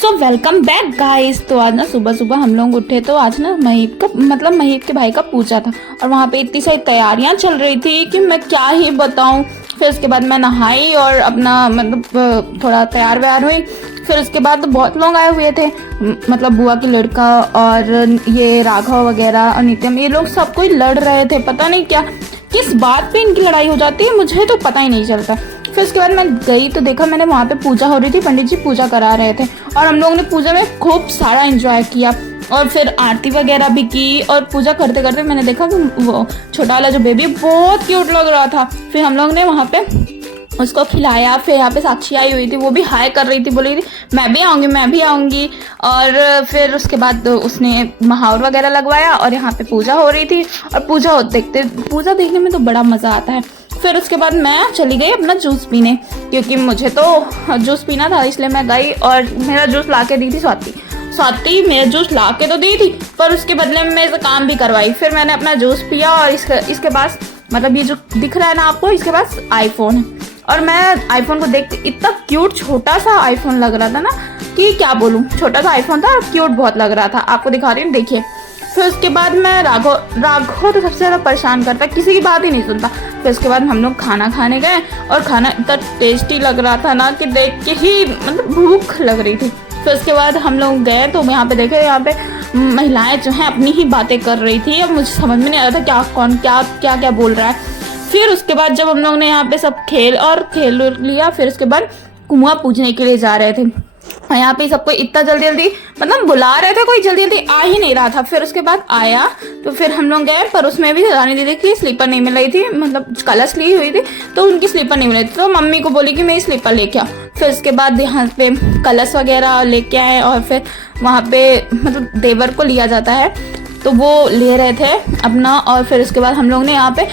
So welcome back guys. तो आज ना सुबह सुबह हम लोग उठे तो आज ना महीप के भाई का पूजा था और वहाँ पे इतनी सारी तैयारियां चल रही थी कि मैं क्या ही बताऊं। फिर उसके बाद मैं नहाई और अपना थोड़ा तैयार व्यार हुई। फिर उसके बाद तो बहुत लोग आए हुए थे, मतलब बुआ की लड़का और ये राघव वगैरह और नित्यम, ये लोग सब कोई लड़ रहे थे। पता नहीं क्या किस बात पे इनकी लड़ाई हो जाती है, मुझे तो पता ही नहीं चलता। फिर उसके बाद मैं गई तो देखा, मैंने वहाँ पे पूजा हो रही थी, पंडित जी पूजा करा रहे थे और हम लोगों ने पूजा में खूब सारा एंजॉय किया और फिर आरती वगैरह भी की। और पूजा करते करते मैंने देखा कि वो छोटा वाला जो बेबी बहुत क्यूट लग रहा था। फिर हम लोग ने वहाँ पे उसको खिलाया। फिर यहाँ पे साक्षी आई हुई थी, वो भी हाय कर रही थी, बोल रही थी मैं भी आऊँगी। और फिर उसके बाद उसने महावर वगैरह लगवाया और यहाँ पे पूजा हो रही थी और पूजा देखने में तो बड़ा मज़ा आता है। फिर उसके बाद मैं चली गई अपना जूस पीने, क्योंकि मुझे तो जूस पीना था, इसलिए मैं गई और मेरा जूस ला के दी थी स्वाति मेरा जूस ला के तो दी थी, पर उसके बदले में मेरे से काम भी करवाई। फिर मैंने अपना जूस पिया और इसके पास, मतलब ये जो दिख रहा है ना आपको, इसके पास आईफोन है और मैं आईफोन को देखते इतना क्यूट छोटा सा आईफोन लग रहा था ना कि क्या बोलूँ। छोटा सा आईफोन था और क्यूट बहुत लग रहा था, आपको दिखा रही हूँ, देखिए। फिर उसके बाद मैं राघव तो सबसे ज़्यादा परेशान करता, किसी की बात ही नहीं सुनता। फिर उसके बाद हम लोग खाना खाने गए और खाना इतना टेस्टी लग रहा था ना कि देख के ही मतलब भूख लग रही थी। फिर उसके बाद हम लोग गए तो यहाँ पे देखे, यहाँ पे महिलाएं जो हैं अपनी ही बातें कर रही थी। अब मुझे समझ में नहीं आ रहा था कौन क्या बोल रहा है। फिर उसके बाद जब हम लोग ने यहाँ पे सब खेल लिया, फिर उसके बाद कुआं पूजने के लिए जा रहे थे। यहाँ पे सबको इतना जल्दी मतलब बुला रहे थे, कोई जल्दी आ ही नहीं रहा था। फिर उसके बाद आया तो फिर हम लोग गए, पर उसमें भी रानी दीदी की स्लीपर नहीं मिल रही थी, मतलब कलश ली हुई थी तो उनकी स्लीपर नहीं मिल रही थी। तो मम्मी को बोली कि मेरी स्लीपर लेके आओ। फिर उसके बाद यहाँ पे कलश वगैरह लेके आए और फिर वहाँ पे मतलब देवर को लिया जाता है तो वो ले रहे थे अपना। और फिर उसके बाद हम लोग ने यहाँ पे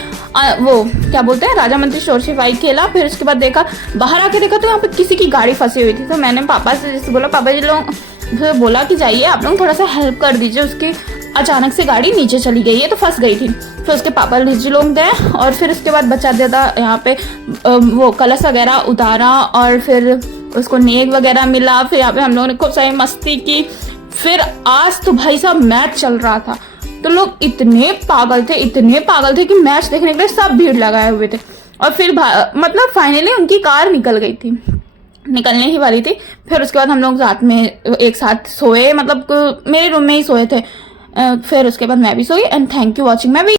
वो क्या बोलते हैं, राजा मंत्री शोर शिपाई खेला। फिर उसके बाद देखा, बाहर आके देखा तो यहाँ पे किसी की गाड़ी फंसी हुई थी। तो मैंने पापा से जैसे बोला, पापा जी लोग फिर बोला कि जाइए आप लोग थोड़ा सा हेल्प कर दीजिए, उसकी अचानक से गाड़ी नीचे चली गई है तो फंस गई थी। फिर उसके पापा जी लोग गए और फिर उसके बाद बचा देता यहाँ पे वो कलश वगैरह उतारा और फिर उसको नेक वगैरह मिला। फिर यहाँ पे हम लोगों ने खूब सारी मस्ती की। फिर आज तो भाई साहब मैच चल रहा था तो लोग इतने पागल थे कि मैच देखने के लिए सब भीड़ लगाए हुए थे। और फिर मतलब फाइनली उनकी कार निकलने ही वाली थी। फिर उसके बाद हम लोग रात में एक साथ सोए, मतलब मेरे रूम में ही सोए थे। फिर उसके बाद मैं भी सोई। And thank you watching my video.